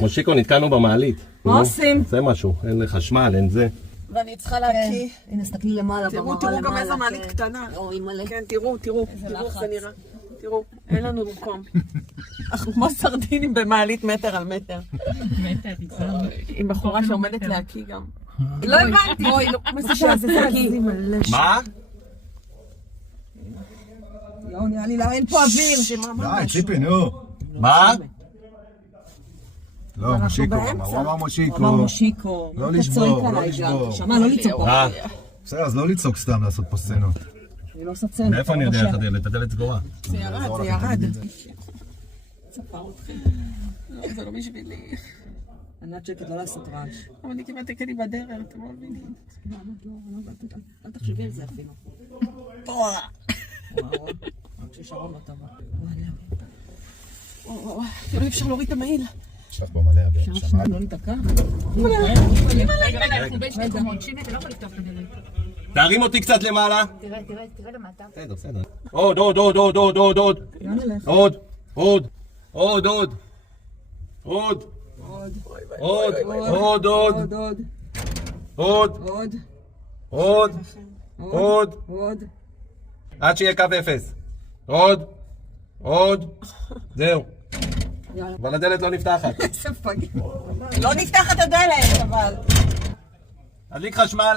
מושיקו, נתקענו במעלית. מה עושים? זה משהו, אין חשמל, אין זה. ואני צריכה להקיא. הנה, תסתכלי למעלה. תראו גם איזה מעלית קטנה. כן, תראו איך זה נראה. תראו, אין לנו מקום. אנחנו כמו סרדינים במעלית מטר על מטר. עם בחורה שעומדת להקיא גם. לא הבנתי. אוי, לא, מה זה שזה להקיא? מה? יואו, נראה לי למה אין פה אוויר. די, ציפי, נו. מה? לא, מושיקו, הוא אמר מושיקו. מושיקו. לא לשבור, לא לשבור. לשבור. שמע, לא לצעוק. בסדר, אז לא לצעוק סתם לעשות פה סצנות. אני לא עושה צנות. מאיפה אני יודע איך הדלת? הדלת סגורה. זה ירד. צפר אתכם. לא, זה לא בשבילי. ענת שקט, לא לעשות רעש. אבל אני כמעט תקני בדרך, אתם לא מבינים. אל תחשבי על זה אפילו. וואו. ששרון לא טובה. וואו, אפילו אי אפשר להוריד את המעיל. יש לך פה מלא אוויר, שמעת? לא ניתקע? רגע, אנחנו בין שתי קומות. שימי, אתה לא יכול לפתוח את הדלת. תרים אותי קצת למעלה. תראה למטה. בסדר. עוד. עד שיהיה קו אפס. עוד. זהו. אבל הדלת לא נפתחת. לא נפתחת הדלת, אבל. הדליק חשמל.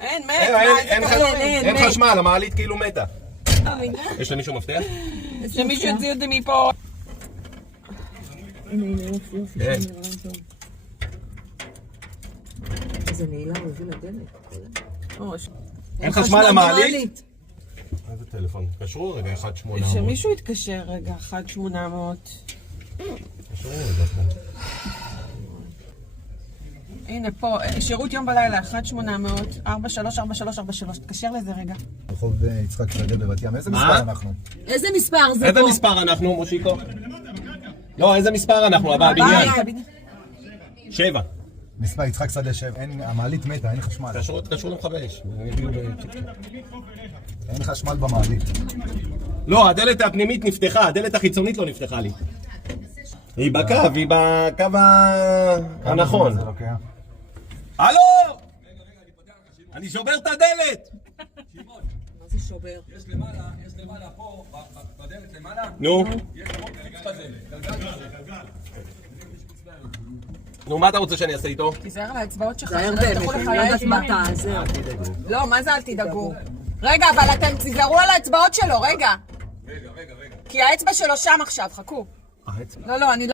אין, אין חשמל, המעלית כאילו מתה. יש למישהו מפתח? שמישהו יוציא אותי מפה. הנה, יופי. כן. איזה נעילה הוא הביא לדלת. אין חשמל למעלית? איזה טלפון? קשרו רגע 1-800. שמישהו יתקשר רגע, 1-800. קשרו רגע. הנה פה, שירות יום בלילה, 1-800-434343. תקשר לזה רגע. רחוב יצחק שדה בבת ים. איזה מספר אנחנו? איזה מספר זה פה? איזה מספר אנחנו, מושיקו? לא, איזה מספר אנחנו? הבניין. 7. מספר יצחק שדה 7. המעלית מתה, אין חשמל. קשרו למכבי אש. אין חשמל במעלית. לא, הדלת הפנימית נפתחה, הדלת החיצונית לא נפתחה לי. היא בקו הנכון. הלו! אני שובר את הדלת! מה זה שובר? יש למעלה פה, בדלת למעלה. נו. יש פה קליפס כזה, גלגל. נו, מה אתה רוצה שאני אעשה איתו? תיזהר על האצבעות שלך. תיזהר באמת, אני יודעת מה אתה, זהו. לא, מה זה אל תדאגו? רגע, אבל אתם תיזהרו על האצבעות שלו, רגע. רגע. כי האצבע שלו שם עכשיו, חכו. לא, אני לא...